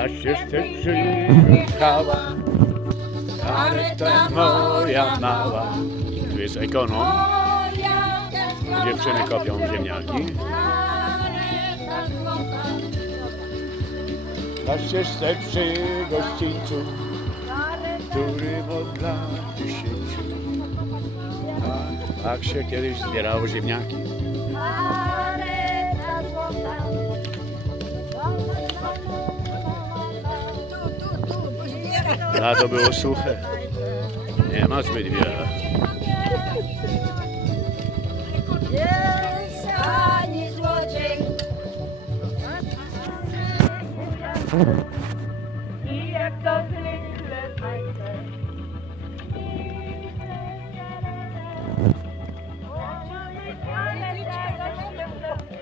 Na ścieżce przyjechała kareta moja mała. Tu jest ekonom. Dziewczyny kopią ziemniaki. Na ścieżce przy gościńcu, którym od lat dziesięciu. Tak się kiedyś zbierało ziemniaki. A to było suche. Nie ma zbyt wiele. I jak to